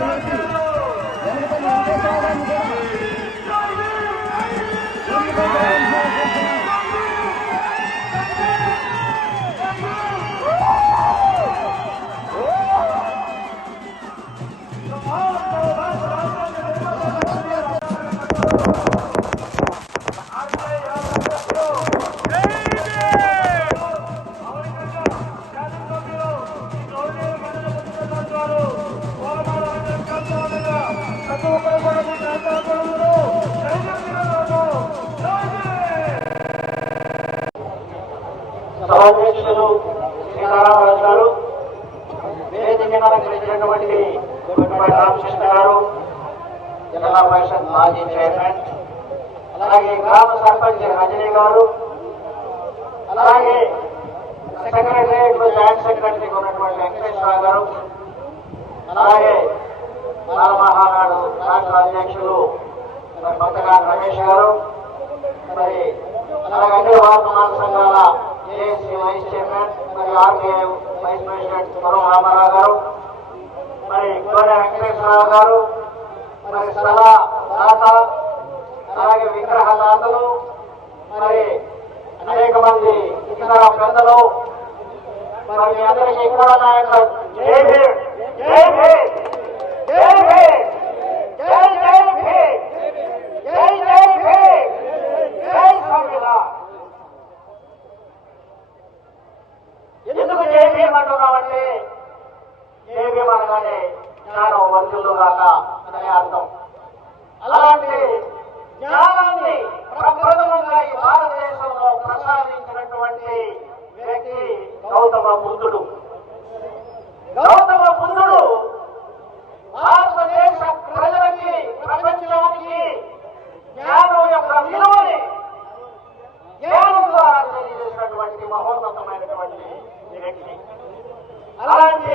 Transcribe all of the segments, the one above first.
Father. అధ్యక్షులు మరి మంతగారి రమేష్ గారు. మరి అలాగే అన్ని వార్తమాన సంఘాల ఏఎస్సీ వైస్ చైర్మన్ మరి ఆర్కే వైస్ ప్రెసిడెంట్ మరో రామారావు గారు. మరి కోన వెంకటేశ్వరరావు గారు. మరి స్థల దాత అలాగే విగ్రహదాతలు మరి అనేక మంది ఇతర పెద్దలు. మరి అందరికీ కూడా నా యొక్క జై జై జై ఏమంటున్నామంటే ఏమేమనగానే జ్ఞానం వర్జులు కాక అనే అర్థం. అలాంటి జ్ఞానాన్ని ప్రప్రథమంగా ఈ భారతదేశంలో ప్రసాదించినటువంటి వ్యక్తి గౌతమ బుద్ధుడు. గౌతమ బుద్ధుడు భారతదేశ ప్రజలకి ప్రపంచానికి జ్ఞానం యొక్క విలువని జ్ఞానం ద్వారా తెలియజేసినటువంటి మహోన్నతమైనటువంటి వ్యక్తి. అలాంటి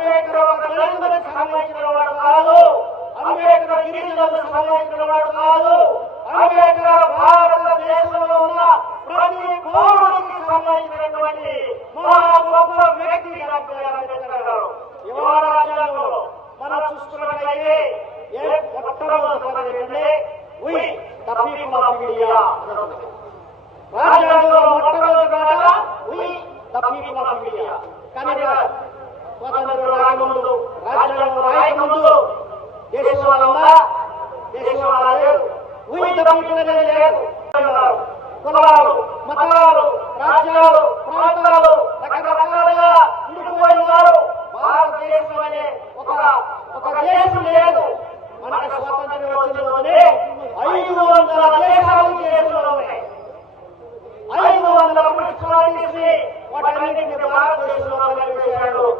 అంబేద్కర్ ఒక దళితులకు సంబంధించిన వాడు కాదు. అంబేద్కర్ గిరిజనులకు సంబంధించిన వాడు కాదు. అంబేద్కర్ భారతదేశంలో ఉన్న ప్రతి పౌరుడికి సంబంధించినటువంటి మహా గొప్ప వ్యక్తి డాక్టర్ అంబేద్కర్ గారు. యువ రాజ్యాంగంలో మనం చూసుకున్నట్లయితే ఏ మొట్టమొదటి పదవి ఏంటంటే we the రాజ్యాంగంలో మొట్టమొదటి మాట కానీ స్వాతంత్రం రాకముందు రాజ్యాంగం రాయకముందు. దేశం వాళ్ళ దేశం వాళ్ళ లేదు. కులాలు మతాలు రాజ్యాలు ప్రాంతాలు రకరకాలుగా విడిపోయి ఉన్నారు భారతదేశం అనే ఒక ఒక దేశం లేదు. మనకి స్వాతంత్రం వచ్చిన ఐదు వందల దేశాలు దేశంలో ఉన్నాయి. ఐదు వందల మున్సిపాలిటీస్ వాటన్నింటిని భారతదేశంలో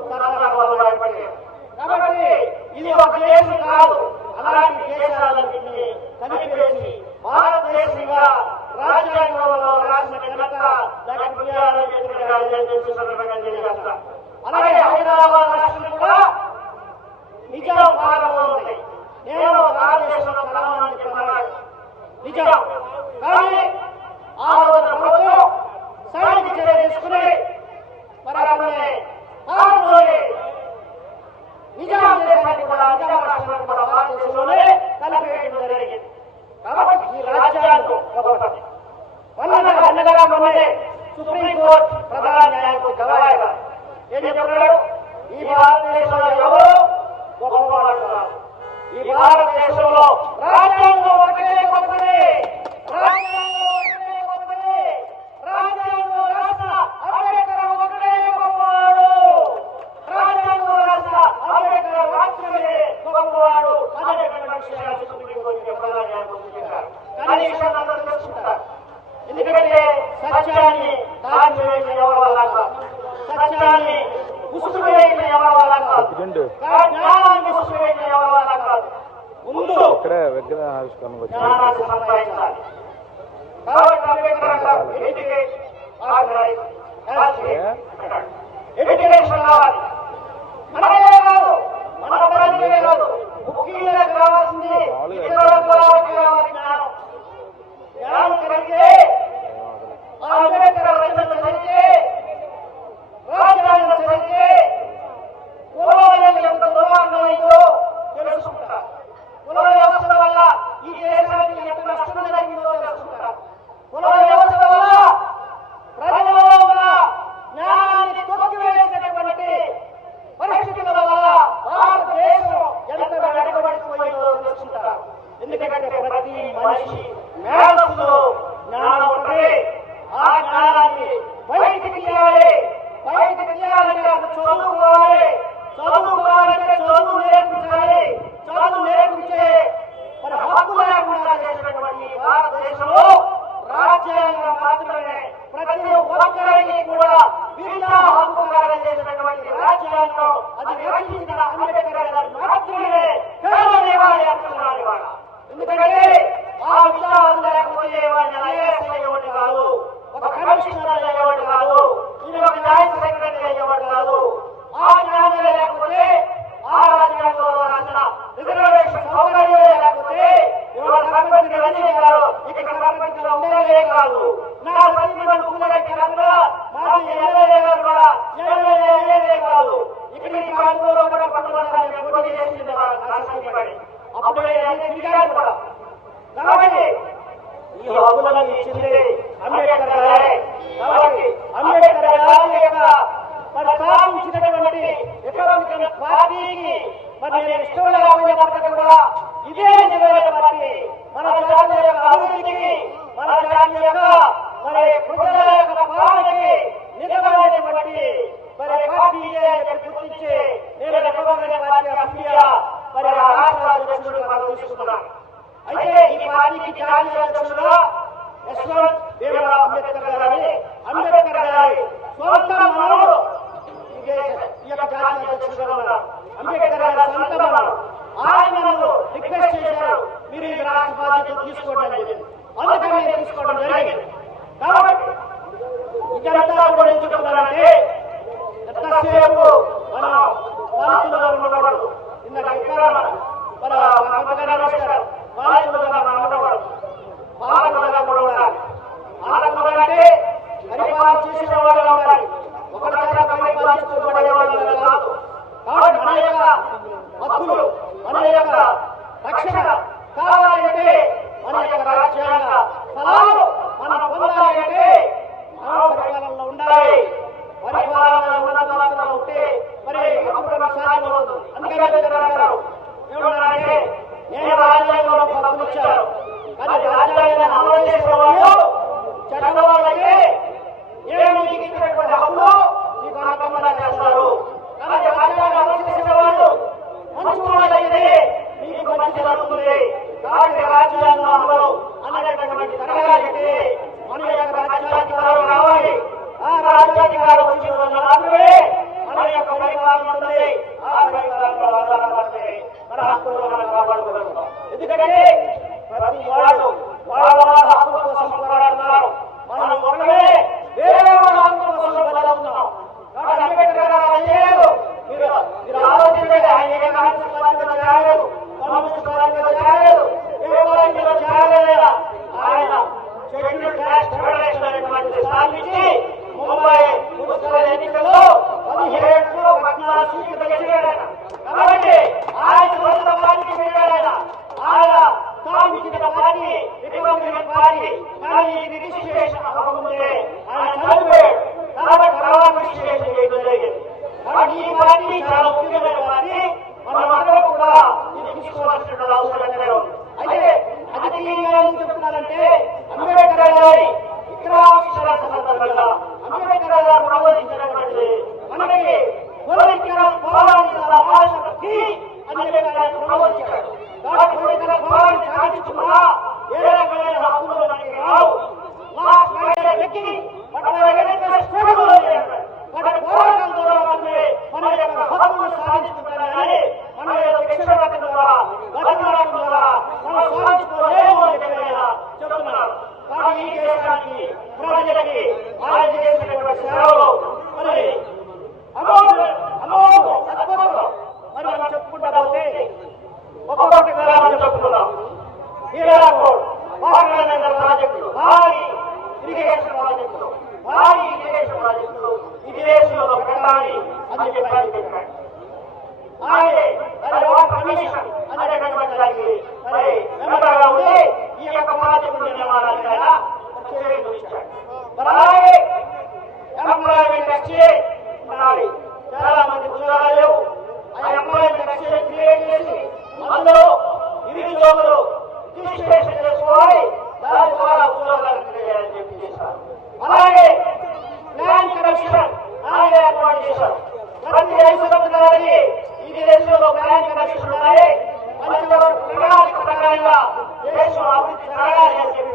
సర్దార్ వల్లభాయ్ పటేల్ కాబట్టి ఇది ఒక దేశం కాదు. అలాంటి దేశాలన్నింటినీ కలిపేసి భారతదేశంగా రాజ్యాంగంలో రాసిన ఘనత డాక్టర్ బిఆర్ అంబేద్కర్ గారి జయంతి సందర్భంగా తెలియజేస్తా. అలాగే హైదరాబాద్ రాష్ట్రం కూడా నిజాం పాలనలో ఉంది నేను భారతదేశంలో కలవాలని చెప్పన్నాడు నిజం కానీ ఆ రోజు ప్రభుత్వం సైనిక చర్య తీసుకుని మరి అతన్ని పాలనలోని నిజాం దేశాన్ని కూడా నిజాం రాష్ట్రాన్ని కూడా భారతదేశంలోనే కలిపేయడం జరిగింది కాబట్టి ఈ రాజ్యాంగం గొప్పది మొన్న మొన్నగా మొన్నే సుప్రీంకోర్టు ప్రధాన న్యాయమూర్తి గవాయ్ గారు ఏం చెప్పాడు ఈ భారతదేశంలో ఎవరు గొప్పవాడు కాదు ఈ భారతదేశంలో రాజ్యాంగం ఒకటే గొప్పది. రాజ్యాంగం ఒకటే గొప్పది. రాజ్యాంగం రాసిన అంబేద్కర్ ఒకటే గొప్పవాడు. రాజ్యాంగం రాసిన అంబేద్కర్ మాత్రమే గొప్పవాడు. అనేటువంటి విషయాలు సుప్రీంకోర్టు అందరూ తెలుసుకుంటారు. ఎందుకంటే సత్యాన్ని దాని చేయాలి సత్యాన్ని ముసుగువేయడం ఎవరి వల్ల కాదు. జ్ఞానాన్ని ముసుగువేయడం ఎవరి వల్ల కాదు. ముందు ఇక్కడే విగ్రహ ఆవిష్కరణ వచ్చింది. జ్ఞానాన్ని సంపాదించాలి. కాబట్టి అంబేద్కర్ అంటారు ఎడ్యుకేట్ ఆర్గనైజ్ ఎడ్యుకేషన్ కావాలి. మనకే కాదు. మన ప్రజలకే కాదు. ముఖ్యంగా కావాల్సింది ఇతరులకు కూడా కావాలి జ్ఞానం. జ్ఞానం కలిగితే అంబేద్కర్ రచన చదివితే రాజ్యాంగం చదివితే కులం ఎంత దుర్మార్గమైందో తెలుసుకుంటారు. కుల వ్యవస్థ వల్ల ఈ దేశానికి ఎంత నష్టం జరిగిందో తెలుసుకుంటారు. కుల వ్యవస్థ వల్ల యొక్క హక్కులు మన యొక్క రక్షణ కావాలంటే మన యొక్క రాజ్యాంగ ఫలాలు మనం పొందాలంటే మన పరిపాలనలో ఉండాలి. పరిపాలన ఉంటే మరి సాధ్యమవుతుంది. నేను రాజ్యాంగంలో పంపించాను కానీ రాజ్యాంగాన్ని అమలు చేసిన వాళ్ళు చట్టం వాళ్ళకి ఏ మీకు ఇచ్చినటువంటి హక్కులు మీకు అనుకమ్మలా చేస్తారు రాజ్యాంగం విశాఖనగర ప్రాజెక్టులు భారీ ఇరిగేషన్ ప్రాజెక్టులు భారీ ఇరిగేషన్ ప్రాజెక్టులు విదేశంలో పెట్టాలి అని చెప్పారు చెప్పాడు ఆయనే మరి కమిషన్ అనేటటువంటి దానికి మరి మెంబర్గా ఉండి ఈ యొక్క ప్రాజెక్టు నిర్మాణానికి ఆయన చర్యలు ఇచ్చాడు మరి అలాగే ఎంప్లాయ్మెంట్ ఎక్స్చే ఉండాలి. చాలా మంది ఉద్యోగాలు లేవు. ఆ ఎంప్లాయ్మెంట్ ఎక్స్చే క్రియేట్ చేసి అందులో నిరుద్యోగులు రిజిస్ట్రేషన్ చేసుకోవాలి. అలాగే ల్యాండ్ కరప్షన్ అలాగే అడ్వాంటేషన్ ప్రతి దేశంలోకి ఈ దేశంలో ల్యాండ్ కరప్షన్ ఉన్నాయి ప్రతి ఒక్క ప్రణాళిక ప్రకారంగా దేశం అభివృద్ధి జరగాలి అని చెప్పి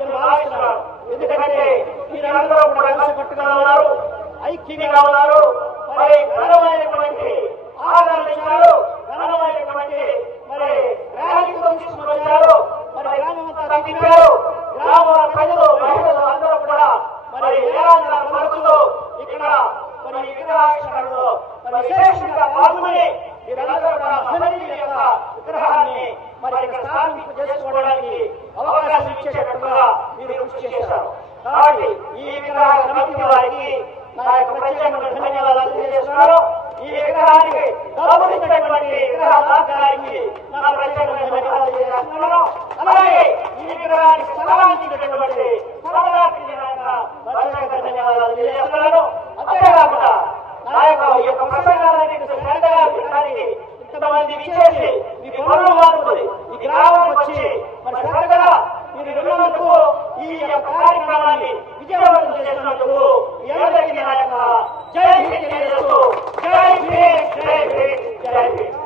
నేను భావిస్తున్నాను ఎందుకంటే మీరందరూ కూడా కలిసి కట్టుగా ఉన్నారు. ఐక్యంగా ఉన్నారు. మరి ఘనమైనటువంటి ఆహారాలు ఇచ్చారు. ఘనమైనటువంటి మరి ర్యాలీతో తీసుకొచ్చారు మరి గ్రామం గ్రామ ప్రజలు మహిళలు అందరూ కూడా మరి ఏడాది ఇక్కడ మరి ఇతర రాష్ట్రాలలో మరి విశేషంగా పాల్గొని మీరందరూ కూడా మహనీయుల యొక్క విగ్రహాన్ని మరి ఇక్కడ స్థాపింపు చేసుకోవడానికి అవకాశం ఇచ్చేటట్టుగా మీరు కృషి చేశారు. కాబట్టి ఈ విగ్రహ కమిటీ వారికి నా యొక్క ప్రత్యేకమైన ధన్యవాదాలు తెలియజేస్తున్నాను. ఈ విగ్రహానికి గౌరవించినటువంటి విగ్రహానికి నా ప్రత్యేకమైన ధన్యవాదాలు తెలియజేస్తున్నాను. అలాగే ఈ విగ్రహానికి స్థలాన్ని ధన్యవాదాలు తెలియజేస్తున్నాను. అంతేకాకుండా నా యొక్క ఈ యొక్క ప్రసంగాన్ని మీకు శ్రద్ధగా వినడానికి ఇంతమంది విచ్చేసి మీ పనులు మానుకొని ఈ గ్రామం వచ్చి మరి శ్రద్ధగా మీరు విన్నందుకు ఈ యొక్క కార్యక్రమాన్ని విజయవంతం చేసినందుకు మీ అందరికీ నా యొక్క జై హింద్ జై హింద్ జై హింద్ జై హింద్